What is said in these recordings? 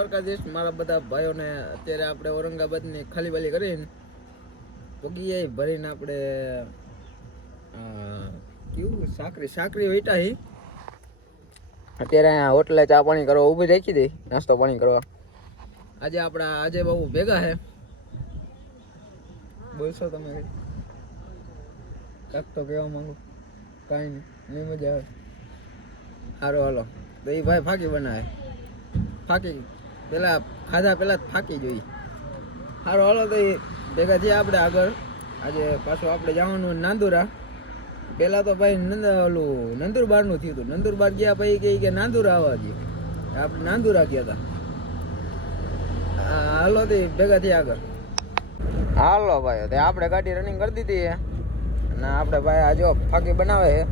દ્વારકાધીશ મારા બધા ભાઈઓને. અત્યારે આપણે ઔરંગાબાદની ખાલી બાલી કરીને પગીએ ભરીને આપણે કેવું સાકરી વેટા હી અત્યારે અહીંયા હોટલે ચા પાણી કરવા ઊભી રાખી દઈ, નાસ્તો પાણી કરવા. આજે બહુ ભેગા હે. બોલશો તમે કાંક તો કહેવા માંગુ? કાંઈ નહીં મજા આવે. સારું હાલો. તો એ ભાઈ ફાકી બનાવે. ફાકી પેલા ખાધા પેલા જ ફાકી જોઈએ. સારું હાલો. તો એ ભેગા થયા આપણે આગળ. આજે પાછું આપણે જવાનું નાંદુરા. પેલા તો ભાઈ નંદુરબારનું થયું હતું. નંદુરબાર ગયા પછી કે નાંદુરા આવવા દે. આપણે નાંદુરા ગયા હતા. હાલો તો ભેગા થયા આગળ. હાલો ભાઈ. તે આપણે ગાડી રનિંગ કરી દીધી અને આપણે ભાઈ આ જો ફાકી બનાવે છે.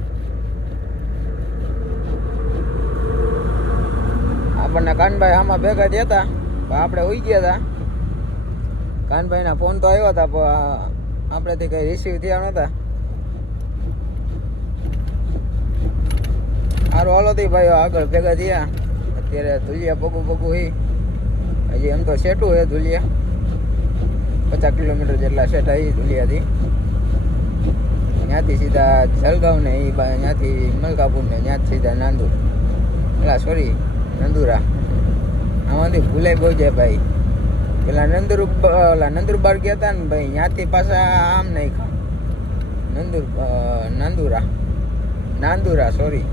આપણને કાનભાઈ આમાં ભેગા થયા હતા, આપણે ઉઈ ગયા હતા. કાનભાઈના ફોન તો આવ્યા હતા પણ આપણેથી કઈ રિસીવ થયા નહોતા. સારું હાલો થી ભાઈઓ આગળ ભેગા થયા. અત્યારે ધુલિયા પગું હી. હજી એમ તો સેટું હે ધુલિયા. 50 કિલોમીટર જેટલા સેટ આવી ધુલિયાથી. ત્યાંથી સીધા જલગાંવ ને એ ત્યાંથી મલકાપુર ને ત્યાંથી સીધા નંદુરા. આમાંથી ભૂલાઈ બહુ જાય ભાઈ. પેલા નંદુરબાર ગયા હતા ને ભાઈ, ત્યાંથી પાછા આમ નહીં ખા નાંદુરા સોરી.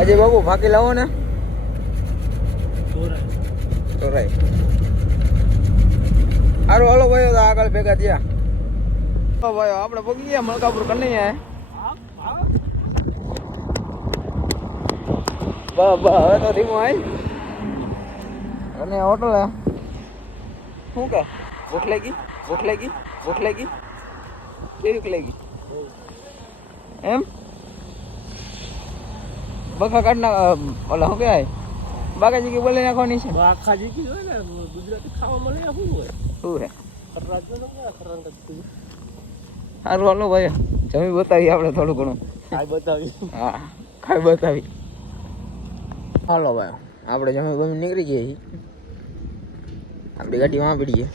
અજય બાબુ ફાકી લાવો ને. ચોરાય. સારું હાલો ભાઈઓ તો આગળ ભેગા થયા. ભાઈઓ આપણે પગી ગયા મલકાપુર કને હવે તો ધીમું આવી. અને હોટલ શું કે ભૂખ લાગી કેવી લાગી એમ? બખા કાઢ ના ઓલા શું કહેવાય બાકાજી કે બોલી નાખવાની છે. બાકાજી કી હોય ને ગુજરાતી ખાવા મળે શું હોય? શું હે સારું હાલો ભાઈ જમી બતાવી આપણે થોડું ઘણું. ખાઈ બતાવી. હાલો ભાઈ આપણે જમી નીકળી ગયા છીએ. આપણી ગાડી વાં પડીએ.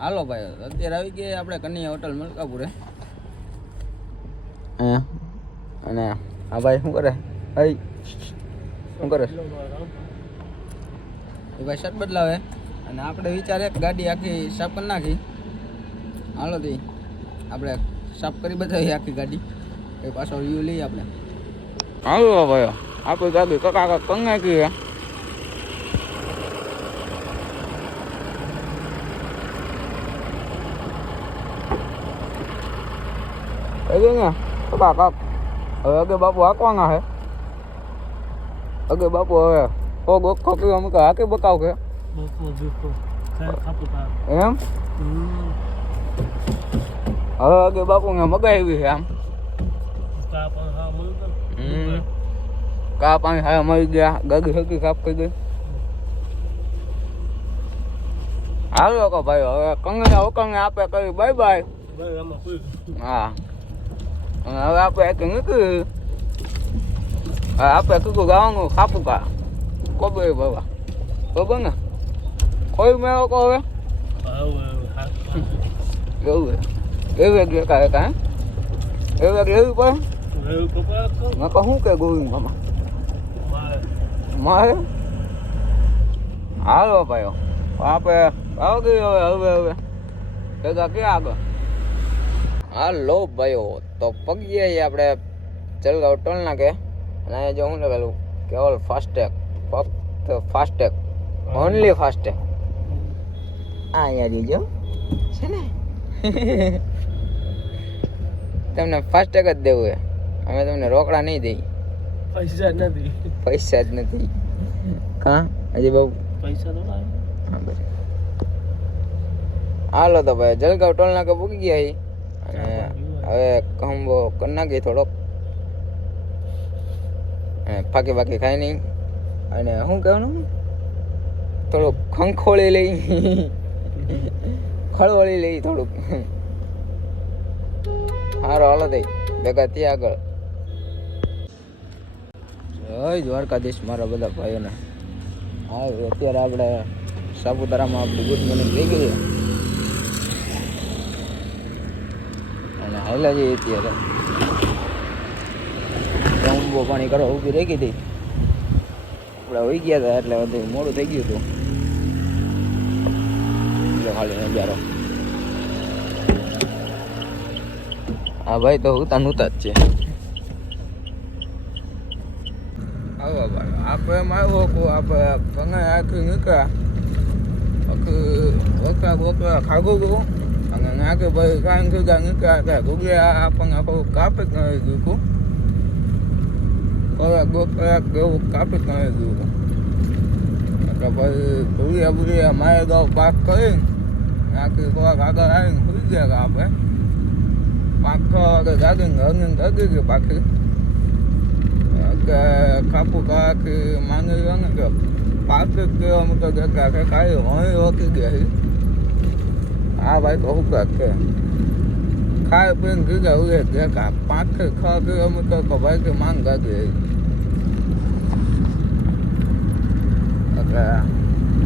હાલો ભાઈ અત્યારે આવી ગયા આપણે કન્યા હોટલ મલકાપુરે. અને આ ભાઈ શું કરે? શું કરે? એ ભાઈ શર્ટ બદલાવે. અને આપણે વિચારે ગાડી આખી સાફ કરી નાખી. હાલો તી આપણે સાફ કરી બતાવીએ આખી ગાડી. એ પાછો વ્યૂ લઈએ આપણે. હાલો ભાઈ આપણી ગાડી કાકા કરી નાખી. કાકા હવે અગે બાપુ હાંકવાના છે. અગે બાપુ હવે પગ ઓખો પીવા મૂકે હાકી બકાવ કે એમ. હવે અગે બાપુ ને મગાવી છે આમ. કા પાણી હા મળી ગયા. ગાડી હરકી સાફ થઈ ગઈ. હાલો કો ભાઈ હવે કંગના ઓકંગને આપે કરી બાય બાય. હા હવે આપણે નીકળી. આપણે કીધું ગાવાનું ખાપુકા કોબે બાબા બરોબર ને કોઈ મેળો કહો હવે એવું એવી કાંઈ એવી લેવી પડે. મેં કહું શું કે ગોવિંદ મામા મારે હાલો ભાઈઓ આપણે આવી ગઈ હવે ભેગા ક્યાં આગળ. હાલો ભાઈઓ તો પગીએ આપણે જલગાંવ ટોલ નાખે. અને અહીંયા જો હું લખેલું કેવલ ફાસ્ટેગ, ફક્ત ફાસ્ટેગ, ઓનલી ફાસ્ટેગ. આ યાર જો છે ને તમને ફાસ્ટેગ જ દેવું છે. અમે તમને રોકડા નહીં દઈએ. પૈસા જ નથી. કા હજી બહુ પૈસા તો હાલો તો ભાઈ જલગાંવ ટોલ નાકે પૂકી ગયા છીએ. અને હવે કંબો કરી નાખી થોડોક. ફાકી બાકી ખાઈ નહીં. અને શું કહેવાનું થોડુંક ખંખોળી લઈ ખળવળી લઈ થોડુંક. હારો હાલો દઈ ભેગા ત્યાં આગળ. જય દ્વારકાધીશ મારા બધા ભાઈઓને. હા અત્યારે આપણે સાપુતારામાં આપણી ગુડ મોર્નિંગ થઈ ગઈ અને હાઈલા જઈએ અત્યારે ઊંબો પાણી કરવા ઊભી રહી ગઈ હતી. આપણે હોઈ ગયા હતા એટલે બધું મોડું થઈ ગયું હતું. ખાલી નજારો હા ભાઈ તો ઉતા નૂતા જ છે. આવો ભાઈ આપણે એમ આવ્યો કે આપણે ઘણા આખી નીકળ્યા વખા બોકરા ખાગું ગયું અને નાખે ભાઈ કાંઈ ખીગા નીકળ્યા હતા ગુગળ્યા આપણને આખું કાપી જ નથી દીધું. કલાક 2 કલાક જેવું કાપી જ નથી દીધું. એટલે ભાઈ ભૂલિયા મારે ગાવ પાક કરીને આખી થોડાક આગળ આવીને સુઈ ગયા આપણે. 5-6 વાગે જાગીને રનિંગ કરી ગઈ પાછી કાપુ કાકી માંગી ગયો ને કે 5 કિલોમીટર જગ્યા કે કાંઈ વણી રોકી ગયા. હા ભાઈ તો શું કે ખાઈ પીને કીધા ઉએ ગયા 5-6 કિલોમીટર તો ભાઈ કે માંગ ગાગી. એટલે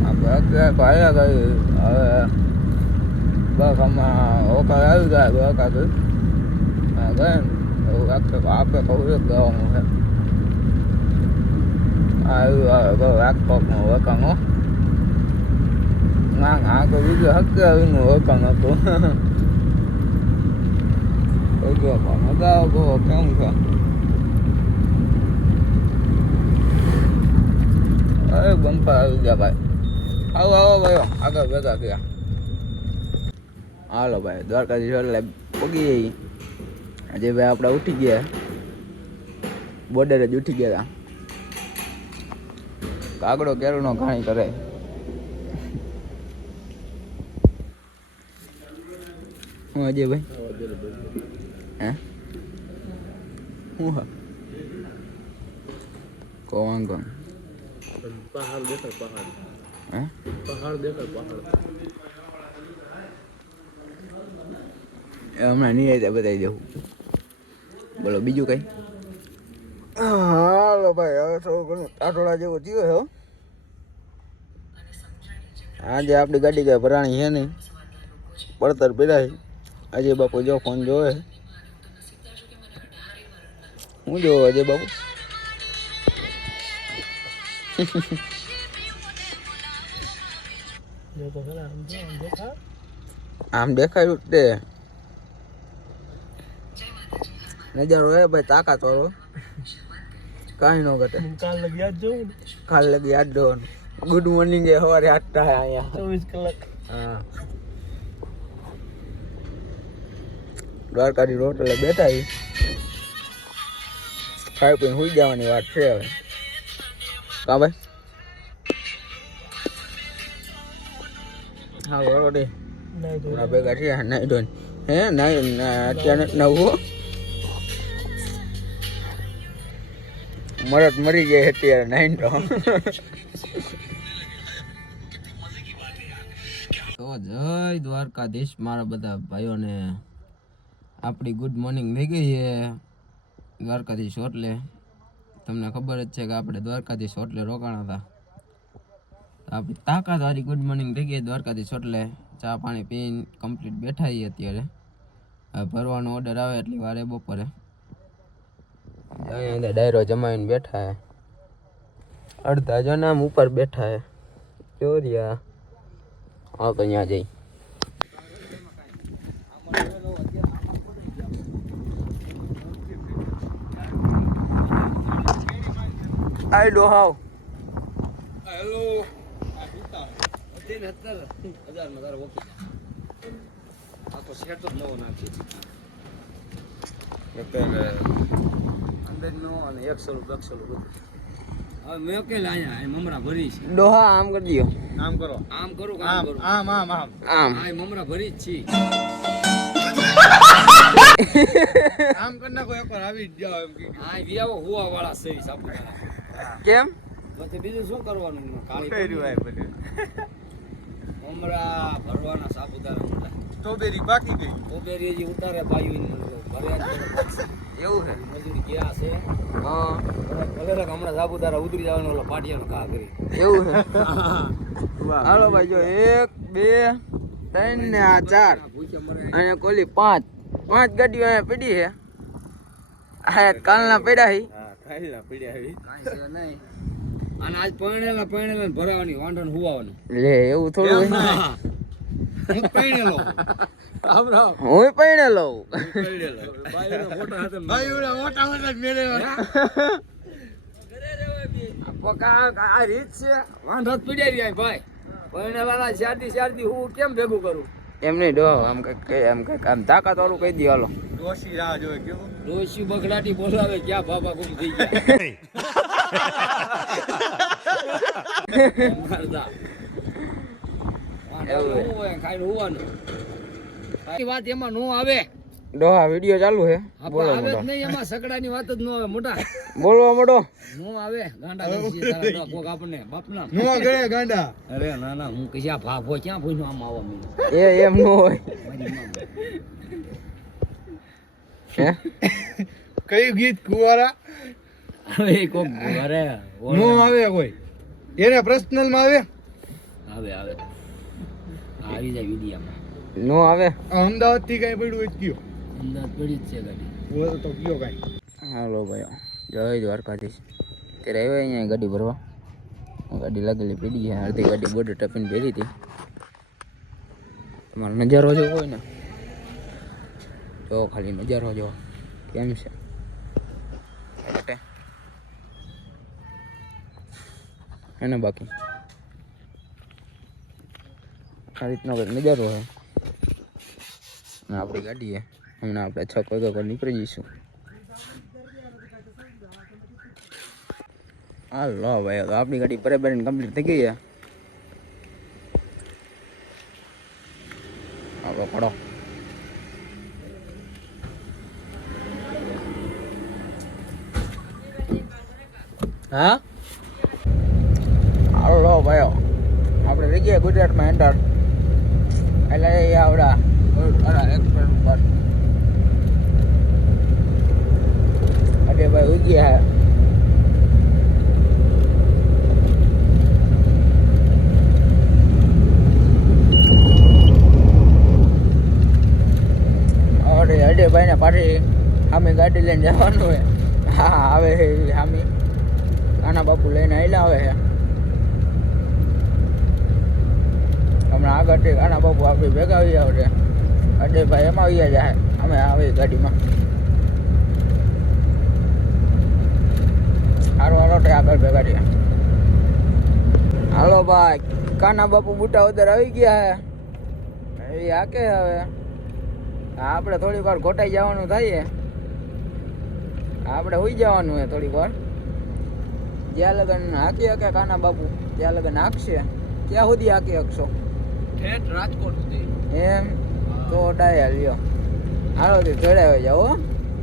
આપણે અત્યારે ભાયા ગઈ હવે બસ આમાં હોકાર આવી જાય બકાથી ગઈ એવું રાખશે આપણે કહું જવાનું છે. આવ્યું આવે બસ રાખપકનું વકાનો ના આ તો બીજું 27નું વકાન હતું. મજા આવો કેમ છે? અરે બમ્પર આવી ગયા ભાઈ. આવો આવો ભાઈઓ આગળ ભેગા ગયા. હાલો ભાઈ દ્વારકાધીશ એટલે પગી જઈ. આજે ભાઈ આપણે ઉઠી ગયા બોર્ડર જ ઉઠી ગયા હતા. કાગડો કેળનો ઘાણી કરે. હું અજય ભાઈ હે હું હા કોણ કોણ પહાડ દેખાય પહાડ હે પહાડ દેખાય પહાડ હમણાં નહીં આવી બતાવી દેવું. બોલો બીજું કઈ? હાલો ભાઈ હવે થોડું ઘણું ટાટોળા જેવું થયું હે. આજે આપણી ગાડી કઈ ભરાણી છે નહીં પડતર પીડાય. અજય બાપુ જો ફોન જોવે. હું જોવો અજય બાપુ? આમ દેખાયું તે નજારો હે ભાઈ તાકાત વાળો. કાંઈ ન ઘટે. કાલ લગી યાદ જોવાનું. ગુડ મોર્નિંગ એ સવારે 8 થાય અહીંયા 24 કલાક. હા દ્વારકાથી હોટલે બેઠા ખાઈ પીને સુઈ જવાની વાત છે હવે. કા ભાઈ હા બરોબર દે ભેગા થયા નાઈ ધોઈને હે નાઈ અત્યારે નવું મરદ મરી જાય અત્યારે નાઈ તો. તો જય દ્વારકાધીશ મારા બધા ભાઈઓને. આપણી ગુડ મોર્નિંગ થઈ ગઈ છે દ્વારકાધીશ હોટલે. તમને ખબર જ છે કે આપણે દ્વારકાધીશ હોટલે રોકાણા હતા. આપણી તાકાત વાળી ગુડ મોર્નિંગ થઈ ગઈ દ્વારકાધીશ હોટલે. ચા પાણી પીને કમ્પ્લીટ બેઠા છીએ અત્યારે. હવે ભરવાનો ઓર્ડર આવે એટલી વારે બપોરે અહીંયા ડાયરો જમાવીને બેઠા હે. અડધા જણામ ઉપર બેઠા હે. ચોરિયા હા તો ત્યાં જઈ આઈ ડો હાવ હેલો આ પીતા 77000 માં તારો ઓકે. આ તો સેટ જ નવો નાખી એટલે અંદર નો અને 100 બધું. હવે મેં કે લાયા મમરા ભરી છે ડોહા આમ કરી દયો. આમ કરો આમ કરું આમ કરું આમ આમ આમ આમ આ મમરા ભરી જ છી. આમ કર નાખો એકવાર આવી જ જાવ એમ કે આ વિયાવો હુવા વાળા છે સાપુતારા. કેમ પછી બીજું શું કરવાનું કાળી કર્યું આ બધું. મમરા ભરવાના સાબુદાણા મોટા સ્ટ્રોબેરી પાકી ગઈ. ઓબેરી હજી ઉતારે ભાઈઓ ને ભરે એવું છે. મજૂરી ગયા છે હા ભલે હમણાં સાબુદારા ઉતરી જવાનો ઓલો પાટિયાનો ઘા કરી એવું છે. હાલો ભાઈ જો 1 2 3 ને આ 4 અને કોલી 5 ગાડીઓ અહીંયા પડી છે. આ કાલના પડ્યા છે. કાંઈ છે નહીં અને આજ પરણેલા ભરાવાની વાંઢો ને હુવાનું લે એવું થોડું હોય. હું પરણેલો હું પૈણેલો આ રીત છે વાંઢો જ પીડ્યા રહ્યા ભાઈ પરણેલા શારદી હું કેમ ભેગું કરું એમ નહીં ડો આમ કઈક આમ તાકાત વાળું કહી દો હાલો. ડોશી બગડાટી બોલાવે ક્યાં બાબા ગુમ થઈ ગયા ખાઈને હોવાનું વાત એમાં નો આવે ડોહા વિડિયો ચાલુ છે. બોલો આવે જ મોટો નહીં એમાં સકડાની વાત જ નો આવે મોટા બોલવા મોટો. નો આવે ગાંડા ગણસી તારા દો ભોગ આપણને બાપના અરે ના ના હું કઈ આ ભાભો ક્યાં ભૂનો આમ આવવા મીને એમ નો હોય મારી માં હે કયું ગીત કુવારા હવે કોક અરે નો આવે કોઈ એને પર્સનલ માં આવે આવે આવી જાય વિડિયામાં નો આવે. અમદાવાદ થી કઈ પડ્યું હોય તો કયો અમદાવાદ પડી જ છે ગાડી બોલો તો કયો કઈ હાલો ભાઈ જય દ્વારકાધીશ. ત્યારે આવ્યા અહીંયા ગાડી ભરવા. ગાડી લાગેલી પડી છે. અડધી ગાડી બોર્ડર ટપીને ભરી હતી. તમારો નજારો જો હોય ને જો ખાલી નજારો જો કેમ છે એટલે એને બાકી આ રીતનો કંઈક નજારો છે. આપણી ગાડી છે. હમણાં આપણે 6 વાગ્યા પર નીકળી જઈશું. હાલો ભાઈ તો આપણી ગાડી બરાબર કમ્પ્લીટ થઈ ગઈ છે. આપણો પડો હા હાલો ભાઈઓ આપણે રહી ગયા ગુજરાતમાં એન્ટર એટલે આવડા એક્સપ્રેસ ઉપર અરે ભાઈ ઉઈ ગયા અડેભાઈ ને પાછી સામે ગાડી લઈને જવાનું હોય. હા આવે છે સામે કાના બાપુ લઈને આવેલા આવે છે. હમણાં આગળથી કાના બાપુ આપણી ભેગા આવી આવશે. અડેભાઈ એમાં આવી જાય અમે આવે ગાડીમાં. સારું હાલો આગળ ભેગા થયા. હાલો ભાઈ કાના બાપુ બુટા ઉધર આવી ગયા હે એ આકે હવે આપણે થોડીક વાર ઘોટાઈ જવાનું થાય. આપણે હોઈ જવાનું હોય થોડીક વાર. જ્યાં લગન હાકી હકે કાના બાપુ ત્યાં લગન હાકશે. ક્યાં સુધી હાકી હકશો? ઠેઠ રાજકોટ સુધી એમ તો ડાયા લ્યો. હાલો તે જોડાયો જાઓ.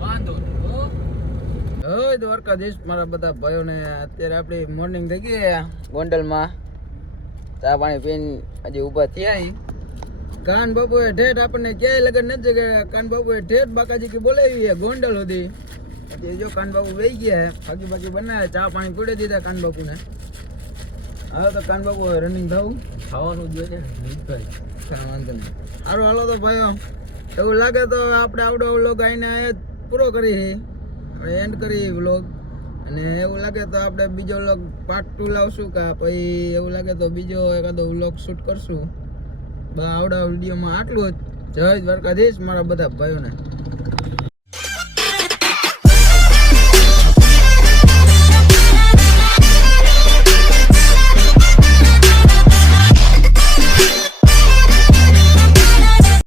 વાંધો ઓય દ્વારકાધીશ મારા બધા ભાઈઓને. અત્યારે આપણી મોર્નિંગ થઈ ગઈ ગોંડલમાં. ચા પાણી પીને હજી ઊભા થયા. કાન બાપુએ ઠેઠ આપણને ક્યાંય લગન નથી જગ્યા. કાન બાપુએ ઠેઠ બાકાજી કે બોલાવી છે ગોંડલ સુધી. પછી જો કાન બાપુ બેસી ગયા બાકી બાકી બનાવે. ચા પાણી પીડી દીધા કાન બાપુને. હવે તો કાન બાપુ રનિંગ થવું ખાવાનું જોઈએ કાંઈ વાંધો નહીં. સારું હાલો તો ભાઈઓ એવું લાગે તો આપણે આવડો વ્લોગ આવીને પૂરો કરી એન્ડ કરી વ્લોગ. અને એવું લાગે તો આપણે બીજો વ્લોગ પાર્ટ 2 લાવશું કે પછી એવું લાગે તો બીજો એકાદો વ્લોગ શૂટ કરશું. આવડા વિડીયોમાં આટલું જ. જય દ્વારકાધીશ મારા બધા ભાઈઓને.